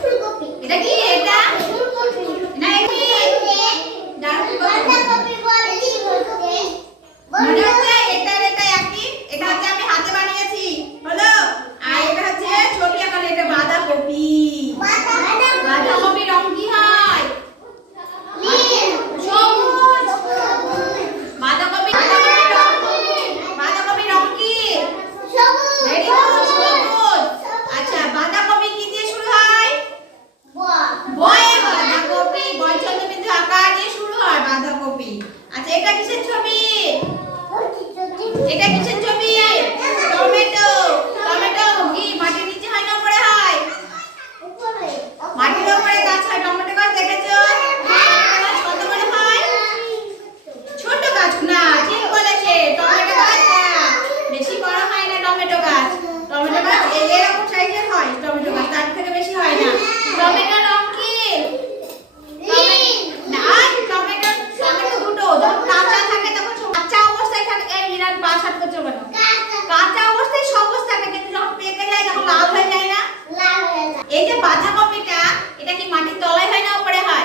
ফুলকপি। এটা কি? এটা? না এটা ডাল এটা কিসের জমি? টমেটো। টমেটো কি মাটির নিচে হয় না উপরে হয়? মাটির উপরে গাছ হয়, টমেটো গাছ দেখেছ? কত বড় হয়? গাছ না, ঠিক বলেছে, টমেটো গাছ হ্যাঁ। বেশি বড় হয় না টমেটো গাছ। টমেটো গাছ এরকম সাইজের হয়, টমেটো গাছ। তার থেকে বেশি হয় না। টমেটো এটা কি মাটির তলায় হয় না উপরে হয়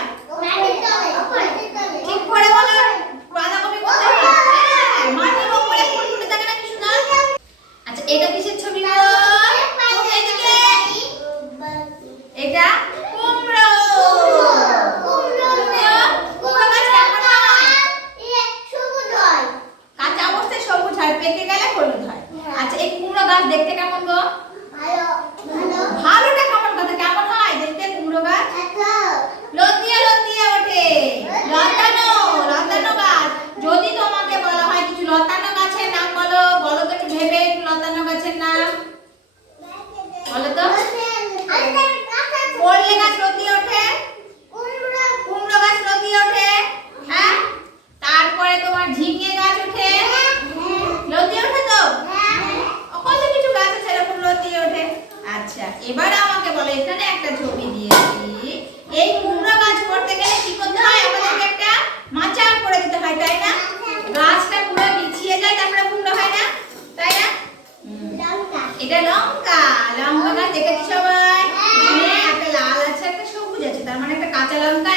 এবার আমাকে বলে এখানে একটা ছবি দিয়েছি। এই কুমড়া গাছ করতে গেলে কি করতে হয়? আমাদেরকে একটা মাচার করে দিতে হয় তাই না? গাছটা পুরো বিছিয়ে যায় তারপরে কুমড়া হয় না? তাই না? এটা লঙ্কা। লঙ্কা গাছ দেখেছি সবাই? হ্যাঁ, একটা লাল আছে একটা সবুজ আছে তার মানে একটা কাঁচা লঙ্কা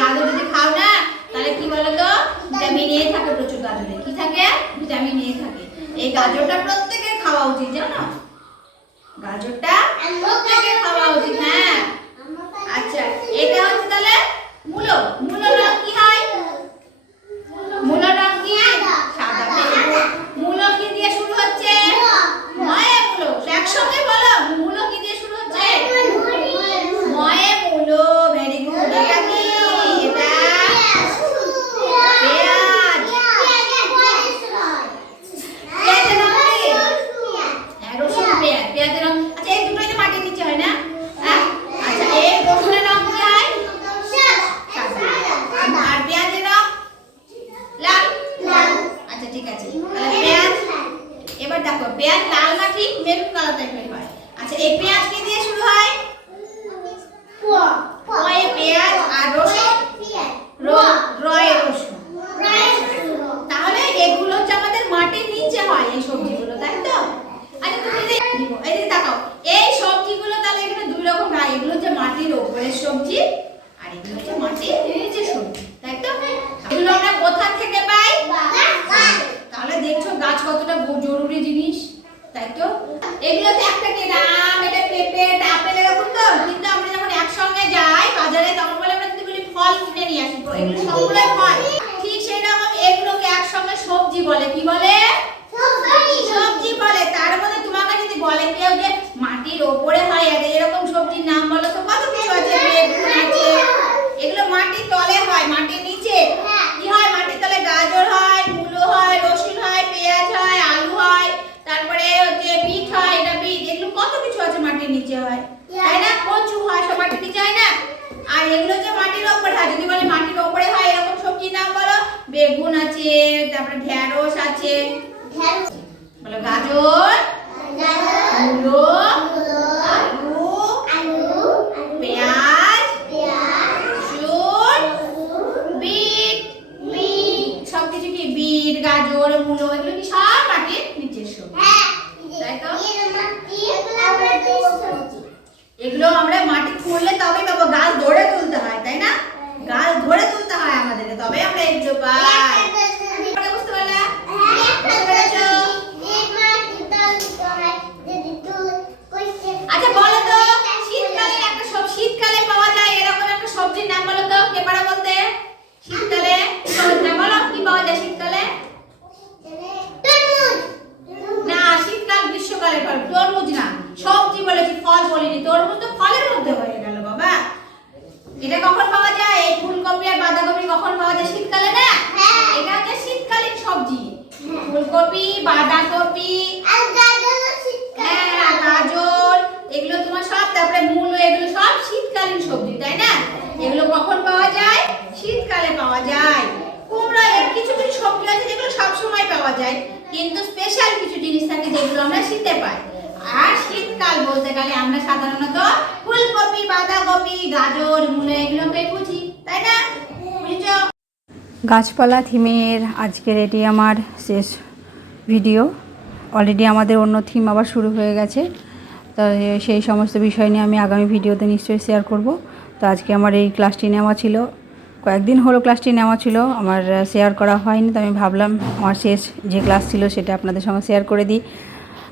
গাজর যদি খাও না, তাহলে কি বলো তো ভিটামিন এ থাকে প্রচুর গাজরে। কি থাকে? ভিটামিন এ থাকে। এই গাজরটা প্রত্যেকের খাওয়া উচিত, জানো? গাজরটা প্রত্যেকের খাওয়া উচিত হ্যাঁ। আচ্ছা এটা হচ্ছে তাহলে মূলো। মূলো কি হয় মূলো রং কি সাদা very good. মূলো কি দিয়ে শুরু হচ্ছে ময়ে মূলো একসঙ্গে বলো মূলো কি দিয়ে শুরু হচ্ছে ময়ে মূলো ভেরি গুড এটা কি এটা পেঁয়াজ পেঁয়াজের রং কি হ্যাঁ, রসুন পেঁয়াজ পেঁয়াজের রং। আচ্ছা এই দুটোই তো মাটির নিচে হয় না? হ্যাঁ? আচ্ছা এই রসুনের রং কি হয় আর পেঁয়াজের রং? লাল? আচ্ছা ঠিক আছে। পেঁয়াজ এবার দেখো পেঁয়াজ লাল না ঠিক মেরুন কালার টাইপের হয়। আচ্ছা এই পেঁয়াজ কি দিয়ে শুরু হয়? পেঁয়াজ আর রসুন র- রয়ে রসুন তাহলে এগুলো হচ্ছে আমাদের মাটির নিচে হয় এই সবজিগুলো তাই তো আচ্ছা তুমি যে এদিকে তাকাও এই সবজিগুলো তাহলে এখানে দুই রকম হয় এগুলো হচ্ছে মাটির ওপরের সবজি আর এগুলো হচ্ছে মাটির নিচের সবজি তাই তো এগুলো আমরা কোথা থেকে পাই তাহলে দেখছ গাছ কতটা ব- জরুরি জিনিস তাই তো এগুলোতে একটা কি আম এটা পেঁপে এটা আপেল এরকম তো কিন্তু আমরা যখন একসঙ্গে যাই বাজারে তখন বলে আমরা কিন্তু বলি ফল কিনে নিয়ে আসি তো এগুলো সবগুলোই ফল ঠিক সেই রকম এগুলোকে একসঙ্গে সবজি বলে কি বলে সবজি বলে তার মধ্যে তোমাকে যদি বলে কেউ যে মাটির ওপরে হয় আর এরকম সবজির নাম বলো তো কত কিছু আছে বেগুন আছে এগুলো মাটির তলে হয় মাটির নিচে কি হয় মাটির তলে গাজর হয় মূলো হয় রসুন হয় পেঁয়াজ হয় আলু হয় তারপরে হচ্ছে বিট হয় এটা বিট এগুলো কত কিছু আছে মাটির নিচে হয় তাই না? কচু হয় সব মাটির নিচে হয় না? আর এগুলো যে মাটির ওপরে হয় যদি বলে মাটির ওপরে হয় এরকম সবজির নাম বলো। বেগুন আছে তারপরে ঢেঁড়স আছে। বলো গাজর মূলো। আলু পেঁয়াজ রসুন বিট সব কিছু কি বিট গাজর মূলো এগুলো কি সব মাটির নিচের সবজি এগুলো আমরা মাটি খুঁড়লে তবে পাবো গাছ ধরে তুলতে হয় তাই না গাছ ধরে তুলতে হয় আমাদের তবে আমরা এগুলো পাই তোমরা বুঝতে পারলা আচ্ছা বলো তো শীতকালে একটা সব শীতকালে পাওয়া যায় এরকম একটা সবজির নাম বলো তো কে পারা বলতে শীতকালে সবজির নাম বলো কি পাওয়া যায় শীতকালে না শীতকাল গ্রীষ্মকালে ফল তরমুজ না সবজি বলেছি ফল বলিনি তরমুজ তো ফলের মধ্যে হয়ে গেল বাবা। এটা কখন পাওয়া যায়? এই ফুলকপি আর বাঁধাকপি কখন পাওয়া যায় শীতকালে না এটা হচ্ছে শীতকালীন সবজি। ফুলকপি বাঁধাকপি হ্যাঁ গাজর এগুলো তোমার সব তারপরে মূলো এগুলো সব শীতকালীন সবজি তাই না? এগুলো কখন পাওয়া যায়? শীতকালে পাওয়া যায়। কুমড়া এর কিছু কিছু সবজি আছে যেগুলো সব সময় পাওয়া যায় কিন্তু স্পেশাল কিছু জিনিস থাকে যেগুলো আমরা শীতে পাই। আর শীতকাল বলতে গেলে আমরা সাধারণত ফুলকপি, বাঁধাকপি, গাজর, মূলো এগুলোকে বুঝি, তাই না? গাছপালা থিমের আজকের এটি আমার শেষ ভিডিও। অলরেডি আমাদের অন্য থিম আবার শুরু হয়ে গেছে। তো সেই সমস্ত বিষয় নিয়ে আমি আগামী ভিডিওতে নিশ্চয়ই শেয়ার করব। তো আজকে আমার এই ক্লাসটি নেওয়া ছিল। কয়েকদিন হলো ক্লাসটি নেওয়া ছিল। আমার শেয়ার করা হয়নি। তো আমি ভাবলাম আমার শেষ যে ক্লাস ছিল সেটা আপনাদের সঙ্গে শেয়ার করে দিই।